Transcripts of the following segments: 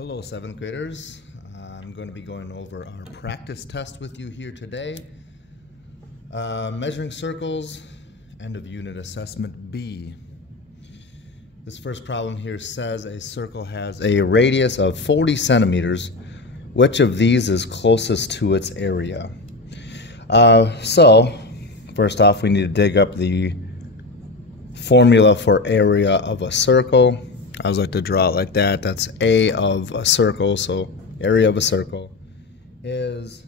Hello, seventh graders. I'm going to be going over our practice test with you here today. Measuring circles, end of unit assessment B. This first problem here says a circle has a radius of 40 centimeters. Which of these is closest to its area? So, first off, we need to dig up the formula for area of a circle. I always like to draw it like that. That's A of a circle, so area of a circle is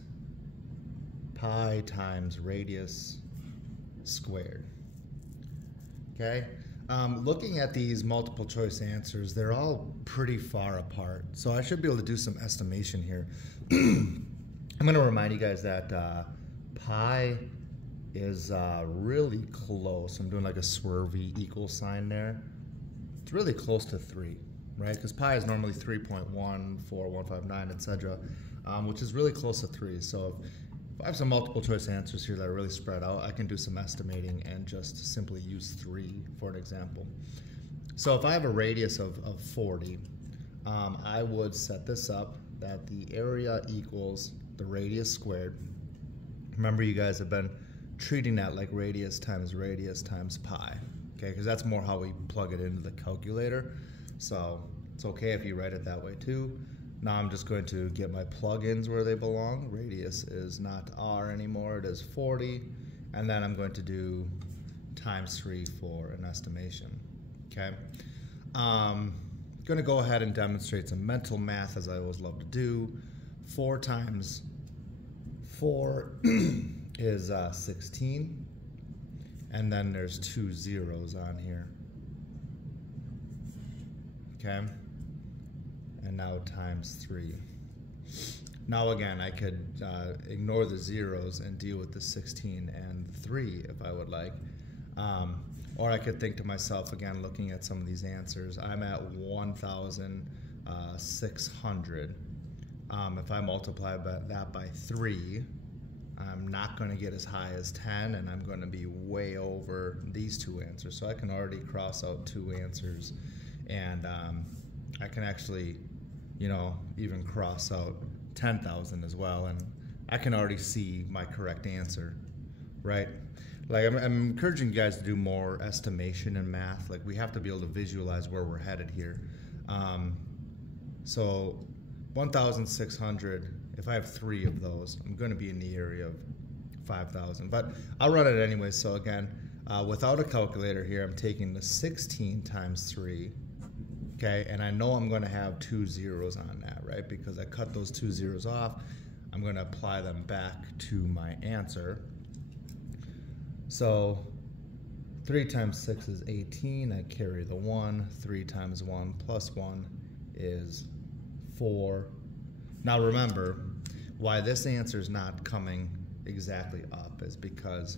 pi times radius squared. Okay? Looking at these multiple choice answers, they're all pretty far apart. So I should be able to do some estimation here. I'm going to remind you guys that pi is really close. I'm doing like a swervy equal sign there. It's really close to 3, right? Because pi is normally 3.14159, etc., which is really close to 3. So if I have some multiple choice answers here that are really spread out, I can do some estimating and just simply use 3 for an example. So if I have a radius of 40, I would set this up that the area equals the radius squared. Remember, you guys have been treating that like radius times pi. Okay, because that's more how we plug it into the calculator. So it's okay if you write it that way too. Now I'm just going to get my plugins where they belong. Radius is not r anymore, it is 40. And then I'm going to do times 3 for an estimation. Okay. I'm going to go ahead and demonstrate some mental math, as I always love to do. 4 times 4 is 16. And then there's 2 zeros on here. Okay? And now times 3. Now again, I could ignore the zeros and deal with the 16 and 3 if I would like. Or I could think to myself, again, looking at some of these answers, I'm at 1,600. If I multiply that by 3, I'm not going to get as high as 10, and I'm going to be way over these 2 answers. So I can already cross out 2 answers, and I can actually, even cross out 10,000 as well, and I can already see my correct answer, right? Like I'm encouraging you guys to do more estimation in math. Like we have to be able to visualize where we're headed here. So 1,600. If I have 3 of those, I'm going to be in the area of 5,000. But I'll run it anyway. So again, without a calculator here, I'm taking the 16 times 3. Okay, and I know I'm going to have 2 zeros on that, right? Because I cut those 2 zeros off. I'm going to apply them back to my answer. So 3 times 6 is 18. I carry the 1. 3 times 1 plus 1 is 4. Now remember, why this answer is not coming exactly up is because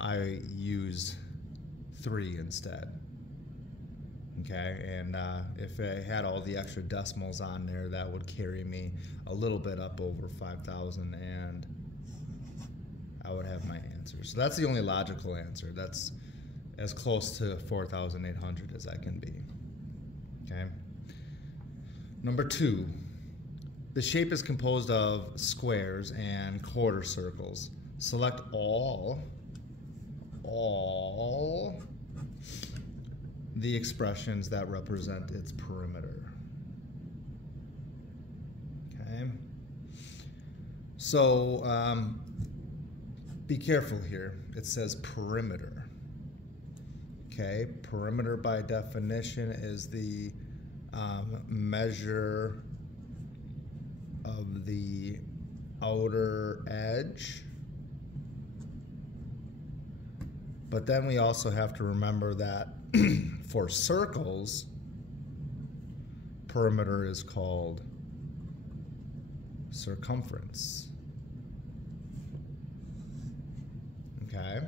I used 3 instead. Okay, and if I had all the extra decimals on there, that would carry me a little bit up over 5,000, and I would have my answer. So that's the only logical answer. That's as close to 4,800 as I can be. Okay. Number 2. The shape is composed of squares and quarter circles. Select all the expressions that represent its perimeter. Okay. So be careful here. It says perimeter. Okay. Perimeter by definition is the measure of the outer edge. But then we also have to remember that for circles, perimeter is called circumference. Okay?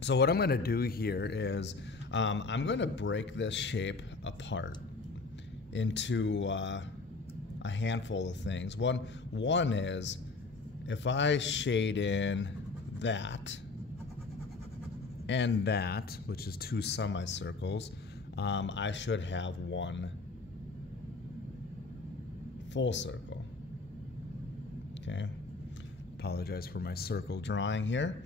So what I'm going to do here is I'm going to break this shape apart into a handful of things. One is if I shade in that and that, which is 2 semicircles, I should have one full circle. Okay, apologize for my circle drawing here,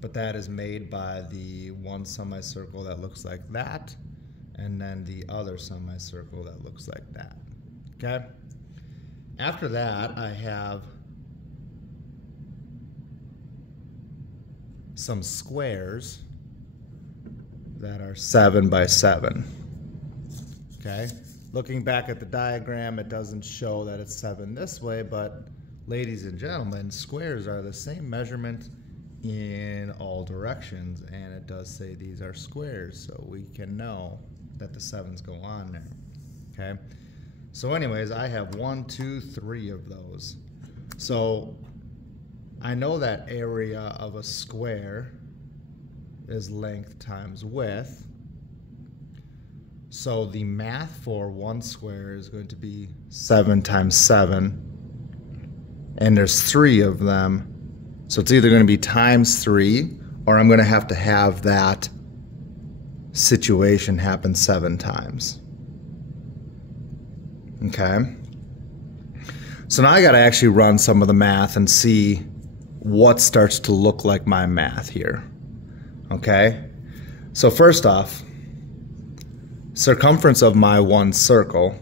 but that is made by the one semicircle that looks like that, and then the other semicircle that looks like that. Okay, after that I have some squares that are 7 by 7. Okay, looking back at the diagram, it doesn't show that it's 7 this way, but ladies and gentlemen, squares are the same measurement in all directions, and it does say these are squares, so we can know that the 7's go on there. Okay, so anyways, I have 1, 2, 3 of those. So I know that area of a square is length times width. So the math for one square is going to be 7 times 7. And there's 3 of them. So it's either going to be times 3, or I'm going to have that situation happen 7 times. Okay? So now I got to actually run some of the math and see what starts to look like my math here. Okay? So first off, circumference of my one circle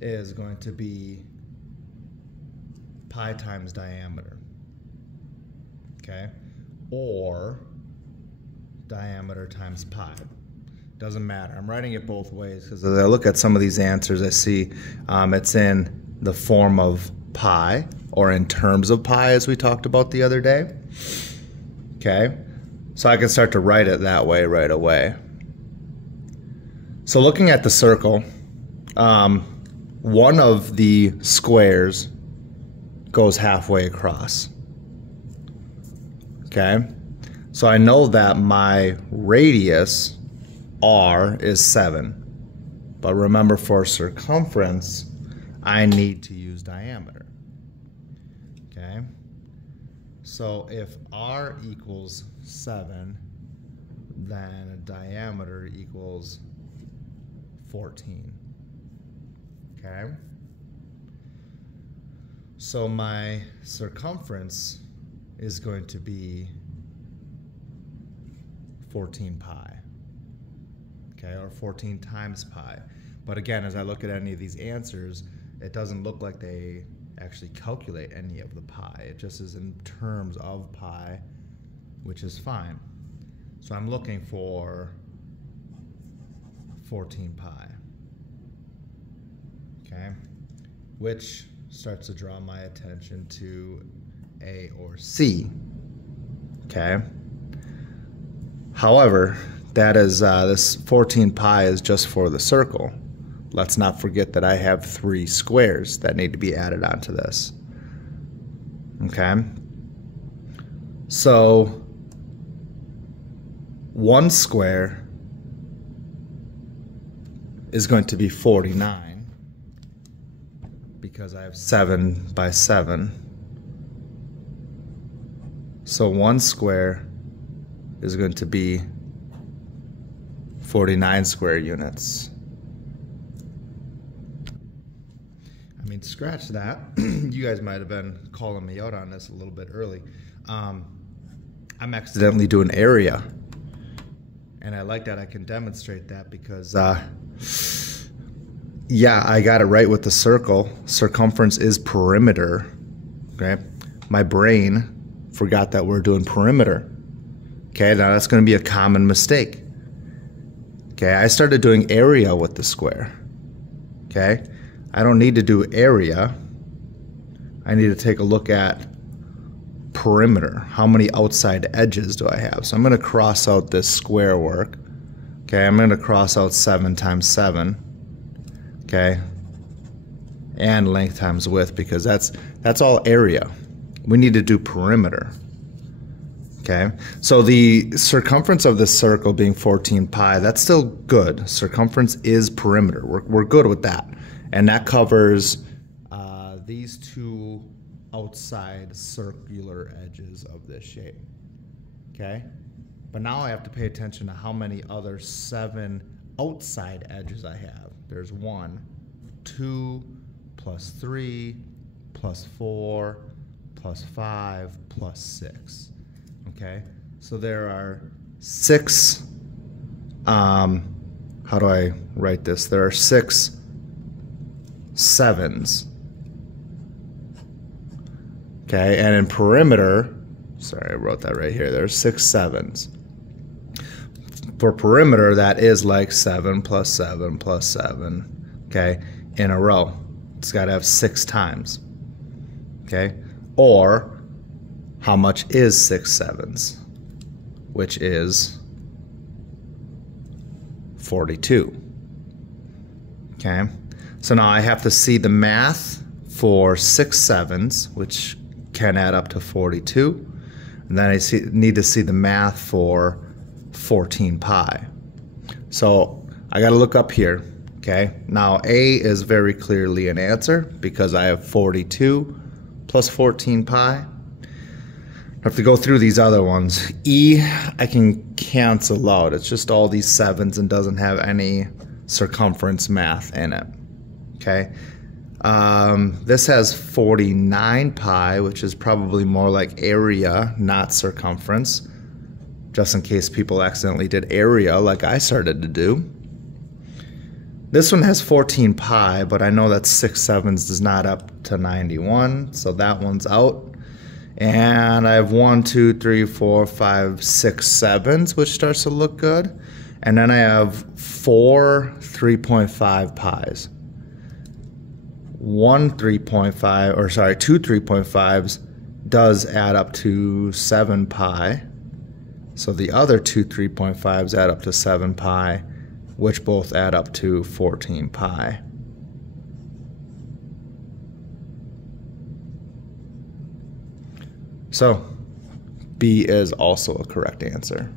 is going to be pi times diameter. Okay? Or diameter times pi. Doesn't matter. I'm writing it both ways because as I look at some of these answers, I see it's in the form of pi, or in terms of pi, as we talked about the other day. Okay? So I can start to write it that way right away. So looking at the circle, one of the squares goes halfway across. Okay? So I know that my radius, r, is 7. But remember, for circumference, I need to use diameter. Okay? So if r equals 7, then diameter equals 14. Okay? So my circumference is going to be 14 pi. Okay, or 14 times pi. But again, as I look at any of these answers, it doesn't look like they actually calculate any of the pi. It just is in terms of pi, which is fine. So I'm looking for 14 pi. Okay, which starts to draw my attention to A or C. Okay. However, that is this 14 pi is just for the circle. Let's not forget that I have 3 squares that need to be added onto this. Okay. So 1 square is going to be 49 because I have 7 by 7. So 1 square is going to be 49 square units. I mean, scratch that. You guys might have been calling me out on this a little bit early. I'm accidentally doing area. And I like that I can demonstrate that because, yeah, I got it right with the circle. Circumference is perimeter. Okay? My brain forgot that we're doing perimeter. Okay, now that's going to be a common mistake. Okay, I started doing area with the square. Okay, I don't need to do area. I need to take a look at perimeter. How many outside edges do I have? So I'm going to cross out this square work. Okay, I'm going to cross out 7 times 7. Okay, and length times width, because that's all area. We need to do perimeter. Okay, so the circumference of this circle being 14 pi, that's still good. Circumference is perimeter. We're good with that. And that covers these 2 outside circular edges of this shape. Okay, but now I have to pay attention to how many other 7 outside edges I have. There's 1, 2 plus 3 plus 4 plus 5 plus 6. Okay, so there are 6, how do I write this? There are 6 sevens. Okay, and in perimeter, sorry, I wrote that right here. There's 6 sevens. For perimeter, that is like 7 plus 7 plus 7, okay, in a row. It's got to have 6 times, okay? Or, how much is 6 sevens? Which is 42, okay? So now I have to see the math for 6 sevens, which can add up to 42. And then I need to see the math for 14 pi. So I got to look up here, okay? Now A is very clearly an answer because I have 42 plus 14 pi. I have to go through these other ones. E, I can cancel out. It's just all these sevens and doesn't have any circumference math in it, okay? This has 49 pi, which is probably more like area, not circumference, just in case people accidentally did area like I started to do. This one has 14 pi, but I know that 6 sevens does not up to 91, so that one's out. And I have 1, 2, 3, 4, 5, 6 sevens, which starts to look good. And then I have 4 3.5 pi's. Two 3.5s does add up to 7 pi. So the other 2 3.5s add up to 7 pi, which both add up to 14 pi. So B is also a correct answer.